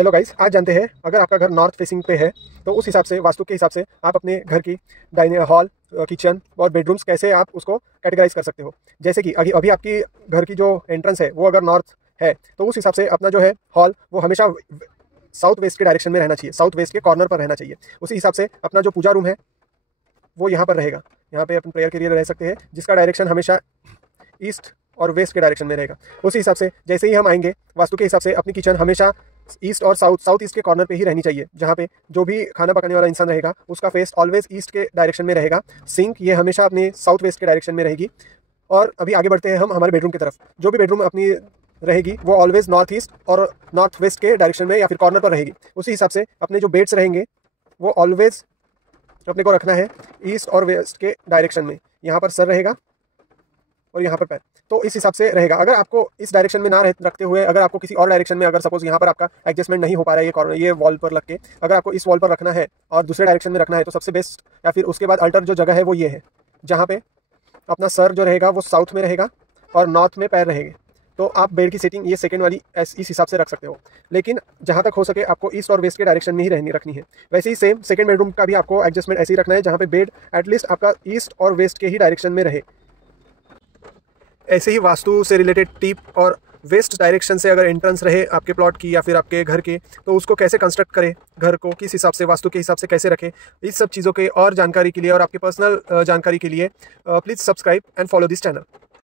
Hello guys, आज जानते हैं अगर आपका घर नॉर्थ फेसिंग पे है तो उस हिसाब से, वास्तु के हिसाब से आप अपने घर की डाइनिंग हॉल, किचन और बेडरूम्स कैसे आप उसको कैटेगराइज कर सकते हो। जैसे कि अभी अभी आपकी घर की जो एंट्रेंस है वो अगर नॉर्थ है तो उस हिसाब से अपना जो है हॉल वो हमेशा साउथ वेस्ट के डायरेक्शन में रहना चाहिए, साउथ वेस्ट के कॉर्नर पर रहना चाहिए। उसी हिसाब से अपना जो पूजा रूम है वो यहाँ पर रहेगा, यहाँ पे अपन प्रेयर के लिए रह सकते हैं, जिसका डायरेक्शन हमेशा ईस्ट और वेस्ट के डायरेक्शन में रहेगा। उसी हिसाब से जैसे ही हम आएंगे वास्तु के हिसाब से अपनी किचन हमेशा ईस्ट और साउथ ईस्ट के कॉर्नर पे ही रहनी चाहिए, जहाँ पे जो भी खाना पकाने वाला इंसान रहेगा उसका फेस ऑलवेज ईस्ट के डायरेक्शन में रहेगा। सिंक ये हमेशा अपने साउथ वेस्ट के डायरेक्शन में रहेगी। और अभी आगे बढ़ते हैं हम हमारे बेडरूम की तरफ। जो भी बेडरूम अपनी रहेगी वो ऑलवेज नॉर्थ ईस्ट और नॉर्थ वेस्ट के डायरेक्शन में या फिर कॉर्नर पर रहेगी। उसी हिसाब से अपने जो बेड्स रहेंगे वो ऑलवेज अपने को रखना है ईस्ट और वेस्ट के डायरेक्शन में। यहाँ पर सर रहेगा और यहाँ पर पैर, तो इस हिसाब से रहेगा। अगर आपको इस डायरेक्शन में ना रखते हुए अगर आपको किसी और डायरेक्शन में, अगर सपोज यहाँ पर आपका एडजस्टमेंट नहीं हो पा रहा है ये कॉर्नर, ये वॉल पर लग के, अगर आपको इस वॉल पर रखना है और दूसरे डायरेक्शन में रखना है तो सबसे बेस्ट या फिर उसके बाद अल्टर जो जगह है वो ये है, जहाँ पे अपना सर जो रहेगा वो साउथ में रहेगा और नॉर्थ में पैर रहेंगे। तो आप बेड की सेटिंग ये सेकंड वाली इस हिसाब से रख सकते हो, लेकिन जहाँ तक हो सके आपको ईस्ट और वेस्ट के डायरेक्शन में ही रखनी है। वैसे ही सेम सेकंड बेडरूम का भी आपको एडजस्टमेंट ऐसे ही रखना है, जहाँ पे बेड एटलीस्ट आपका ईस्ट और वेस्ट के ही डायरेक्शन में रहे। ऐसे ही वास्तु से रिलेटेड टिप और वेस्ट डायरेक्शन से अगर एंट्रेंस रहे आपके प्लॉट की या फिर आपके घर के, तो उसको कैसे कंस्ट्रक्ट करें, घर को किस हिसाब से, वास्तु के हिसाब से कैसे रखें, इस सब चीज़ों के और जानकारी के लिए और आपके पर्सनल जानकारी के लिए please subscribe and follow this channel.